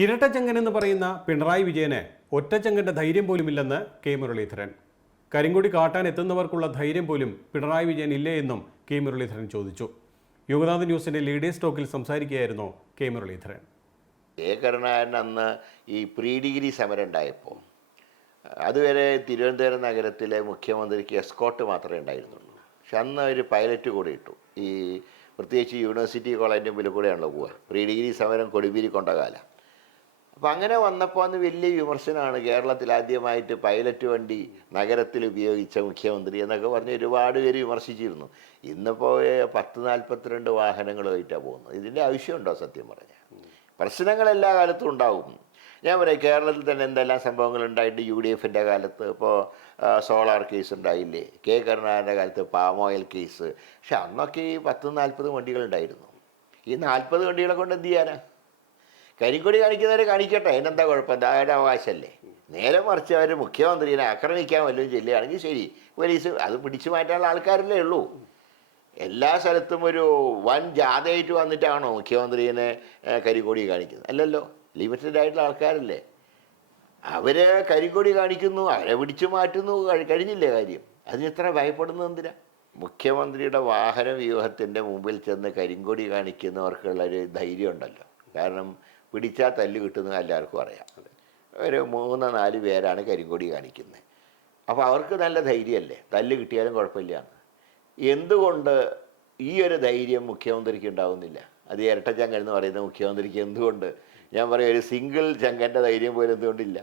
ഇരട്ടച്ചങ്കൻ എന്ന് പറയുന്ന പിണറായി വിജയന് ഒറ്റച്ചങ്കന്റെ ധൈര്യം പോലുമില്ലെന്ന് കെ മുരളീധരൻ. കരിങ്കൊടി കാട്ടാൻ എത്തുന്നവർക്കുള്ള ധൈര്യം പോലും പിണറായി വിജയൻ ഇല്ലേ എന്നും കെ മുരളീധരൻ ചോദിച്ചു. യുഗനാഥ് ന്യൂസിന്റെ ലീഡേഴ്സ് ടോക്കിൽ സംസാരിക്കുകയായിരുന്നു കെ മുരളീധരൻ. കെ കരുണാകരൻ അന്ന് ഈ പ്രീ ഡിഗ്രി സമരം ഉണ്ടായപ്പോൾ അതുവരെ തിരുവനന്തപുരം നഗരത്തിലെ മുഖ്യമന്ത്രിക്ക് എസ്കോട്ട് മാത്രമേ ഉണ്ടായിരുന്നുള്ളൂ. പക്ഷെ അന്ന് ഒരു പൈലറ്റ് കൂടെ ഇട്ടു. ഈ പ്രത്യേകിച്ച് യൂണിവേഴ്സിറ്റി കോളേജിൻ്റെ മുമ്പിൽ കൂടെയാണല്ലോ പോവുക. പ്രീ ഡിഗ്രി സമരം കൊടിപിരി കൊണ്ട കാലം. അപ്പം അങ്ങനെ വന്നപ്പോൾ അന്ന് വലിയ വിമർശനമാണ്. കേരളത്തിൽ ആദ്യമായിട്ട് പൈലറ്റ് വണ്ടി നഗരത്തിൽ ഉപയോഗിച്ച മുഖ്യമന്ത്രി എന്നൊക്കെ പറഞ്ഞ് ഒരുപാട് പേര് വിമർശിച്ചിരുന്നു. ഇന്നിപ്പോൾ 42 വാഹനങ്ങളുമായിട്ടാണ് പോകുന്നത്. ഇതിൻ്റെ ആവശ്യമുണ്ടോ? സത്യം പറഞ്ഞാൽ പ്രശ്നങ്ങൾ എല്ലാ കാലത്തും ഉണ്ടാവും. ഞാൻ പറയാം, കേരളത്തിൽ തന്നെ എന്തെല്ലാം സംഭവങ്ങൾ ഉണ്ടായിട്ട് UDFൻ്റെ കാലത്ത് ഇപ്പോൾ സോളാർ കേസ് ഉണ്ടായില്ലേ, കെ കരുണാകരൻ്റെ കാലത്ത് പാം ഓയിൽ കേസ്. പക്ഷെ അന്നൊക്കെ ഈ 40 വണ്ടികളുണ്ടായിരുന്നു. ഈ 40 വണ്ടികളെ കൊണ്ട് എന്ത് ചെയ്യാനാ? കരിങ്കൊടി കാണിക്കുന്നവരെ കാണിക്കട്ടെ, അതിനെന്താ കുഴപ്പം? അവരുടെ അവകാശമല്ലേ. നേരെ മറിച്ച് അവർ മുഖ്യമന്ത്രിനെ ആക്രമിക്കാൻ വല്ലതും ചെല്ലുകയാണെങ്കിൽ ശരി, പോലീസ് അത് പിടിച്ചു മാറ്റാനുള്ള ആൾക്കാരല്ലേ ഉള്ളൂ. എല്ലാ സ്ഥലത്തും ഒരു വൻ ജാഥയായിട്ട് വന്നിട്ടാണോ മുഖ്യമന്ത്രിനെ കരിങ്കൊടി കാണിക്കുന്നത്? അല്ലല്ലോ, ലിമിറ്റഡ് ആയിട്ടുള്ള ആൾക്കാരല്ലേ. അവർ കരിങ്കൊടി കാണിക്കുന്നു, അവരെ പിടിച്ചു മാറ്റുന്നു, കഴിഞ്ഞില്ലേ കാര്യം. അതിന് ഇത്ര ഭയപ്പെടുന്നത് എന്തിനാ? മുഖ്യമന്ത്രിയുടെ വാഹന വ്യൂഹത്തിൻ്റെ മുമ്പിൽ ചെന്ന് കരിങ്കൊടി കാണിക്കുന്നവർക്കുള്ളൊരു ധൈര്യം ഉണ്ടല്ലോ. കാരണം പിടിച്ചാൽ തല്ല് കിട്ടുന്നത് എല്ലാവർക്കും അറിയാം. ഒരു 3-4 പേരാണ് കരിങ്കൊടി കാണിക്കുന്നത്. അപ്പോൾ അവർക്ക് നല്ല ധൈര്യമല്ലേ, തല്ല് കിട്ടിയാലും കുഴപ്പമില്ല. എന്തുകൊണ്ട് ഈ ഒരു ധൈര്യം മുഖ്യമന്ത്രിക്ക് ഉണ്ടാവുന്നില്ല? അത് ഇരട്ടച്ചങ്കൻ എന്ന് പറയുന്ന മുഖ്യമന്ത്രിക്ക് എന്തുകൊണ്ട്, ഞാൻ പറയാം, ഒരു സിംഗിൾ ചങ്കൻ്റെ ധൈര്യം പോലും എന്തുകൊണ്ടില്ല?